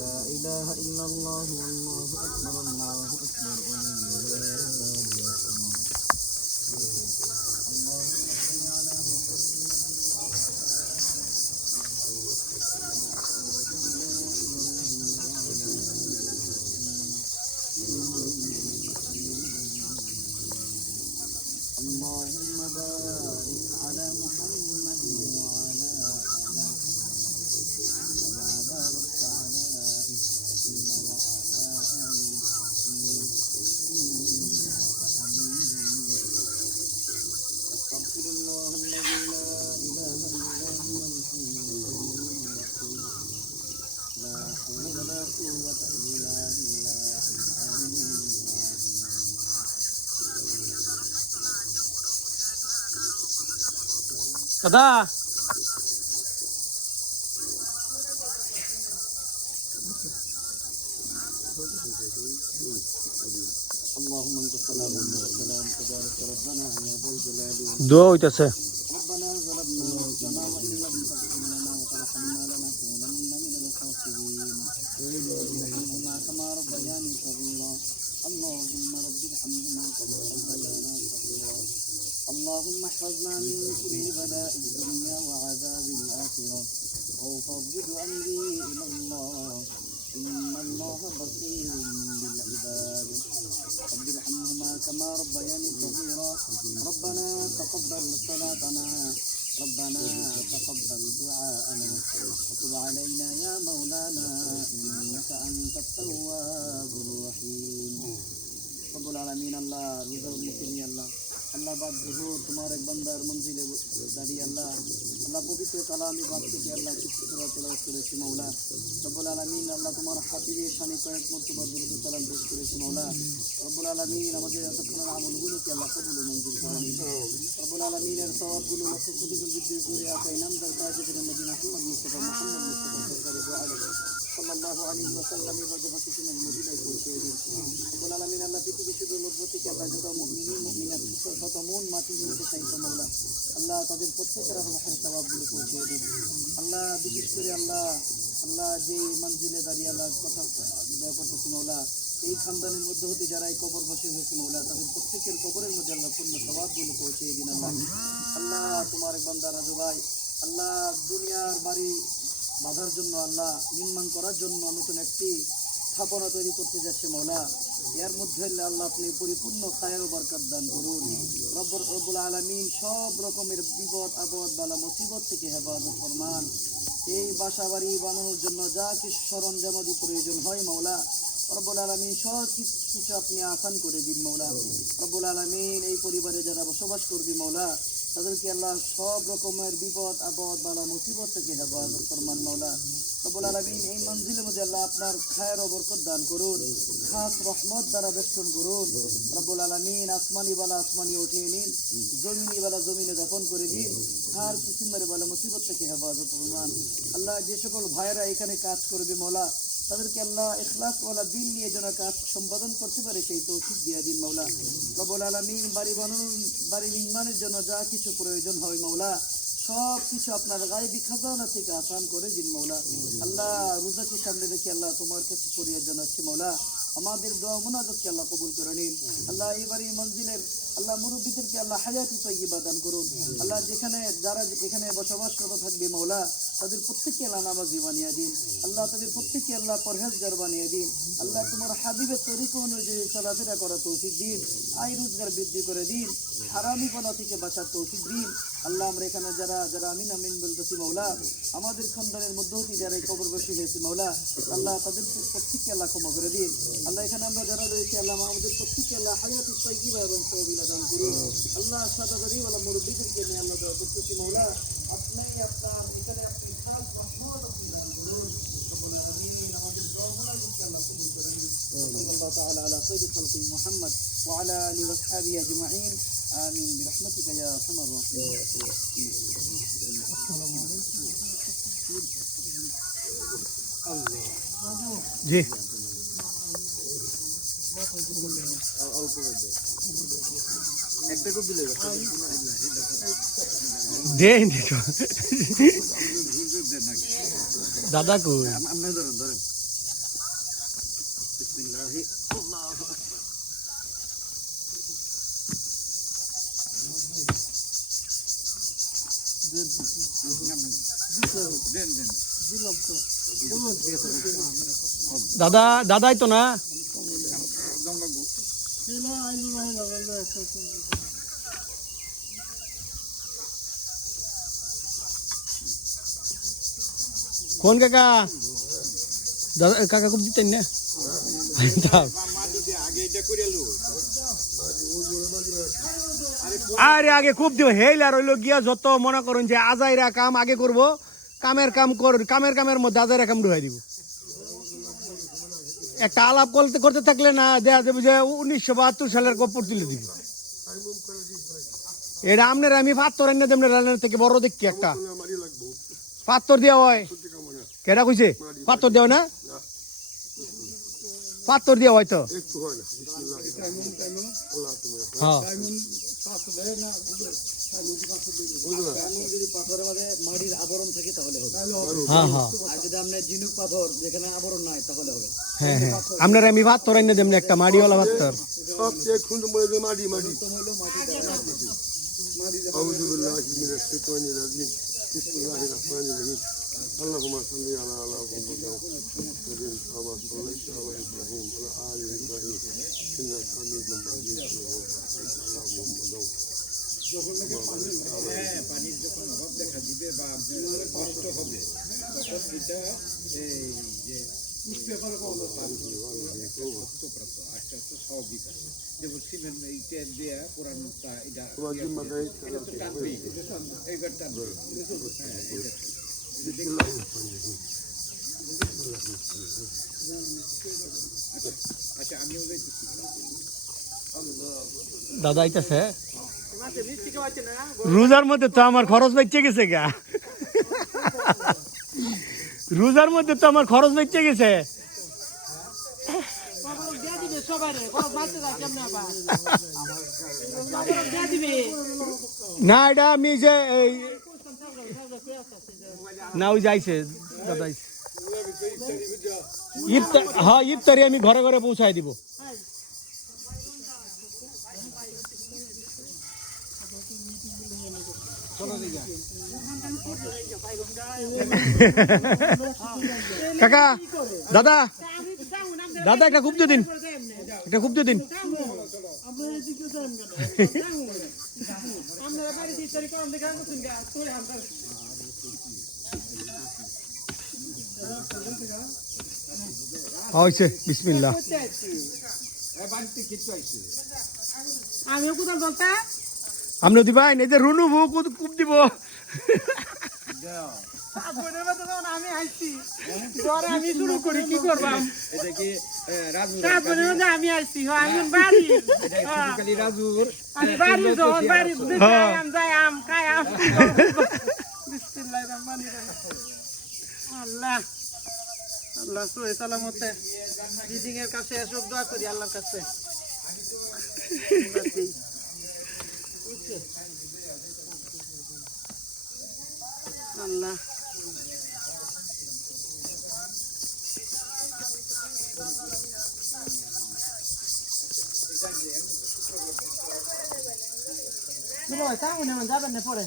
لا إله إلا الله والله أكبر الله أكبر اللهم بارك على محمد وعلى آل محمد كما باركت على إبراهيم وعلى آل إبراهيم إنك حميد أستغفر الله الذي لا إله إلا هو الحي القيوم لا حول ولا قوة إلا بالله العلي العظيم দাদা اللهم انت السلام والسلام تبارك ربنا يا ذا الجلال দোয়া হইতাছে ربنا ظلمنا انفسنا وان لم تغفر لنا وترحمنا لنكونن من الخاسرين ارحمهما كما ربياني صغيرا اللهم رب ارحمهما كما ربيانا صغيرا اللهم احفظنا من كل بلاء الدنيا وعذاب الاخره وافوض امري الى الله ان الله بصير بالعباد رب ارحمهما كما ربياني صغيرا ربنا تقبل صلاتنا ربنا تقبل دعاءنا وتب علينا يا مولانا إنك أنت التواب الرحيم رب العالمين الله رضا المسلمين الله আল্লাহ বাদ জহুর তোমার এক বান্দার মঞ্জিলে দাঁড়িয়ে আল্লাহ আল্লাহ পবিত্র কালামি বাদ থেকে আল্লাহ কিছু সূরা তেলাওয়াত করেছি মাওলা রব্বুল আলামিন আল্লাহ তোমার হাবিবের শানে কয়েক মর্তবা দুরূদ সালাম পেশ করেছি মাওলা রব্বুল আলামিন আমাদের এতক্ষণের আমলগুলোকে আল্লাহ কবুল ও মঞ্জুর করে নিন রব্বুল আলামিনের সওয়াবগুলো লক্ষ কোটি কোটি বৃদ্ধি করে আতা ইনামদার তাজের নবী মুহাম্মদ মুস্তাফা সরকারের দোয়া আলাইহি সাল্লাল্লাহু আলাইহি ওয়াসাল্লাম এর রজা কিছু মদিনায় পৌঁছে দিন রব্বুল আলামিন আল্লাহ পৃথিবী শুধু লোক থেকে আল্লাহ যত মুমিন মুমিনাত শত মন মাটি নিতে চাইতো মাওলা আল্লাহ তাদের প্রত্যেকের রহমতের সওয়াবগুলো পৌঁছে দিন আল্লাহ বিশেষ করে আল্লাহ আল্লাহ যে মঞ্জিলে দাঁড়িয়ে আল্লাহ কথা দোয়া করতেছি মাওলা এই খানদানের মধ্যে হতে যারা এই কবর বসে হয়েছে মাওলা তাদের প্রত্যেকের কবরের মধ্যে আল্লাহ পূর্ণ সওয়াবগুলো পৌঁছে দিন আল্লাহ আল্লাহ তোমার এক বান্দা রাজু ভাই আল্লাহ দুনিয়ার বাড়ি বাঁধার জন্য আল্লাহ নির্মাণ করার জন্য নতুন একটি স্থাপনা তৈরি করতে যাচ্ছে মাওলা এর মধ্যে আল্লাহ আপনি পরিপূর্ণ খায়ের ও বরকত দান করুন রব্বুল আলামিন সব রকমের বিপদ আপদ বালা মুসিবত থেকে হেফাজত ফরমান এই বাসা বাড়ি বানানোর জন্য যা কিছু সরঞ্জামাদি প্রয়োজন হয় মাওলা রব্বুল আলামিন সব কিছু আপনি আসান করে দিন মাওলা রব্বুল আলামিন এই পরিবারে যারা বসবাস করবে মাওলা তাদেরকে আল্লাহ সব রকমের বিপদ আপদ বালা মুসিবত থেকে হেফাজত ফরমান মাওলা রব্বুল আলামিন এই মঞ্জিলের মধ্যে আল্লাহ আপনার খায়ের ও বরকত দান করুন খাস রহমত দ্বারা বেষ্টন করুন রব্বুল আলামিন আসমানি বালা আসমানি উঠিয়ে নিন জমিনি বালা জমিনে দাফন করে দিন হার কিসিমের বালা মুসিবত থেকে হেফাজত ফরমান আল্লাহ যে সকল ভাইরা এখানে কাজ করবে মাওলা তাদেরকে আল্লাহ ইখলাস ওয়ালা দিন নিয়ে যেন কাজ সম্পাদন করতে পারে সেই তৌফিক দিয়ে দিন মাওলা রব্বুল আলামিন বাড়ি বানানোর বাড়ি নির্মাণের জন্য যা কিছু প্রয়োজন হয় মাওলা সব কিছু আপনার গায়বী খাজানা থেকে আসান করে দিন মাওলা আল্লাহ রোজাকে সামনে রেখে আল্লাহ তোমার কাছে ফরিয়াদ জানাচ্ছি মাওলা আমাদের দোয়া মুনাজাতকে আল্লাহ কবুল করে নিন আল্লাহ এইবারই মঞ্জিলের আল্লাহ মুরব্বীদেরকে আল্লাহ হায়াতি তাইয়্যিবা দান করুন আল্লাহ যেখানে যারা এখানে বসবাস করতে থাকবে মাওলা তাদের প্রত্যেককে আল্লাহ নামাজি বানিয়ে দিন আল্লাহ তাদের প্রত্যেককে আল্লাহ পরহেজগার বানিয়ে দিন আল্লাহ তোমার হাবিবের তরিকা অনুযায়ী চলাফেরা করার তৌফিক দিন আয় রোজগার বৃদ্ধি করে দিন হারামিপনা থেকে বাঁচার তৌফিক দিন আল্লাহ আমরা এখানে যারা যারা আমিন আমিন বলতেছি মাওলা আমাদের খানদানের মধ্যে হতে যারা এই কবর বসে হয়েছে মাওলা আল্লাহ তাদের প্রত্যেককে আল্লাহ ক্ষমা করে দিন আল্লাহ এখানে আমরা যারা রয়েছে আল্লাহ আমাদের প্রত্যেককে আল্লাহ হায়াতুত তাইয়্যিবা এবং তওবিলা দান করুন আল্লাহ সাদাদারিওয়ালা মুরব্বিদেরকে নিয়ে আল্লাহ দোয়া করতেছি মাওলা আপনি আপনার এখানে আপনি খাস রহমত আপনি দান করুন রব্বুল আলামিন আমাদের দোয়া মুনাজাতকে আল্লাহ কবুল করে নিন সাল্লাল্লাহু তাআলা আলা খায়রি খালকি মুহাম্মদ ওয়া আলা আলিহি ওয়া আসহাবিহি আজমাইন আমিন বিরহমাতিকা ইয়া আরহামার রাহিমিন আসসালামু আলাইকুম আল্লাহ জি একটা করে দিলে দেন দাদা কই আপনি ধরেন বিসমিল্লাহি আল্লাহু আকবার। দাদা দাদাই তো না কোন কাকা দাদা কাকা খুব দিতেন না আরে আগে খুব দিব হেল আর হইলো গিয়া যত মনে করুন যে আজাইরা কাম আগে করব কামের মধ্যে আজাইরা কাম ঢুকাই দিব একটা আলাপ করতে করতে থাকলে না দেখা যাবে যে 1972 সালের কপর তুলে দিব এটা আপনার আমি পাত্তর এনে দেব রান্নার থেকে বড় দেখি একটা পাত্তর দেওয়া হয় কেটা কইছে পাত্তর দেওয়া না পাত্তর দেওয়া হয় তো হ্যাঁ যদি পাথরের মধ্যে মাটির আবরণ থাকে তাহলে হবে, হ্যাঁ হ্যাঁ আর যদি আপনার ঝিনুক পাথর যেখানে আবরণ নাই তাহলে হবে। হ্যাঁ হ্যাঁ আপনার আমি পাত্তর এনে দেব একটা মাটিওয়ালা পাত্তর সবচেয়ে খুন মরে মাটি মাটি তো হলো মাটি দেওয়া আউযু বিল্লাহি মিনাশ শাইতানির রাজিম বিসমিল্লাহির রহমানির রহিম আল্লাহুম্মা সাল্লি আলা মুহাম্মাদ ওয়া সাল্লাল্লাহু আলা ইব্রাহিম ওয়া আলি ইব্রাহিম ইন্নাকা হামিদুম মাজিদ পানির যখন অভাব দেখা দিবে বা আপনার কষ্ট হবে তখন এটা এই যে বুঝতে পারবো আস্তে আস্তে স্বাভাবিক আছে যেমন সিমেন্ট এইটা দিয়ে পুরানোটা এটা তোমার জিম্মাদারি টানবেই এইবার টানবে হ্যাঁ এটা আচ্ছা আমিও যাইতেছি দাদা আইতাছে রোজার মধ্যে তো আমার খরচ বেঁচে গেছে গা রোজার মধ্যে তো আমার খরচ বেঁচে গেছে না এটা আমি যে না ওই যাইছে দাদা ইফতার হ্যাঁ ইফতারি আমি ঘরে ঘরে পৌঁছাই দিব কাকা দাদা দাদা একটা খুব দিন একটা খুব দিন হয়েছে বিসমিল্লাহ আমিও কোথাও বলতা আপনি দিবাই এই যে রুনু বউ খুব দিব আমি আইছি জ্বরে আমি শুরু করি কি করবাম এটা কি রাজু আমি আইছি আমি বাড়ি রাজুর আমি বাড়ি যখন বাড়ি যাই আম খাই আম বিসমিল্লাহির রহমানির রহিম আল্লাহ আল্লাহ সুয়ে সালামতে বিল্ডিং এর কাছে সব দোয়া করি আল্লাহর কাছে আল্লাহ যাবেন না পরে